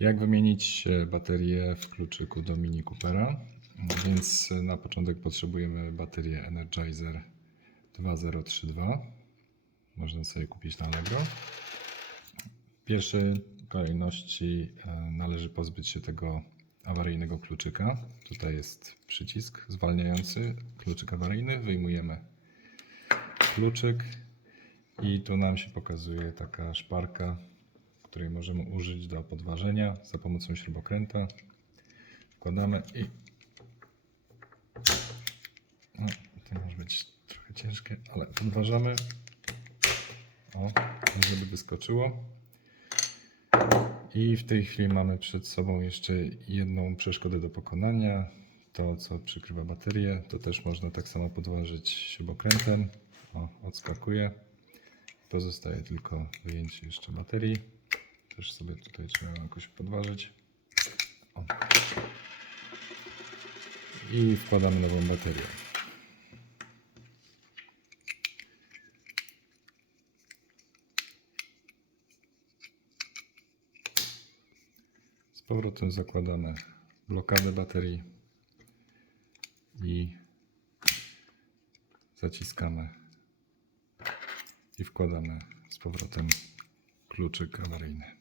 Jak wymienić e, baterię w kluczyku do Mini Coopera? Więc e, na początek potrzebujemy baterię Energizer 2032. Można sobie kupić na Allegro. W pierwszej kolejności e, należy pozbyć się tego awaryjnego kluczyka. Tutaj jest przycisk zwalniający kluczyk awaryjny. Wyjmujemy kluczyk i tu nam się pokazuje taka szparka, której możemy użyć do podważenia za pomocą śrubokręta. Wkładamy i no, to może być trochę ciężkie, ale podważamy. O, żeby wyskoczyło. I w tej chwili mamy przed sobą jeszcze jedną przeszkodę do pokonania. To, co przykrywa baterię, to też można tak samo podważyć śrubokrętem. O, odskakuje. Pozostaje tylko wyjęcie jeszcze baterii. Też sobie tutaj trzeba jakoś podważyć. O. I wkładamy nową baterię. Z powrotem zakładamy blokadę baterii i zaciskamy i wkładamy z powrotem kluczyk awaryjny.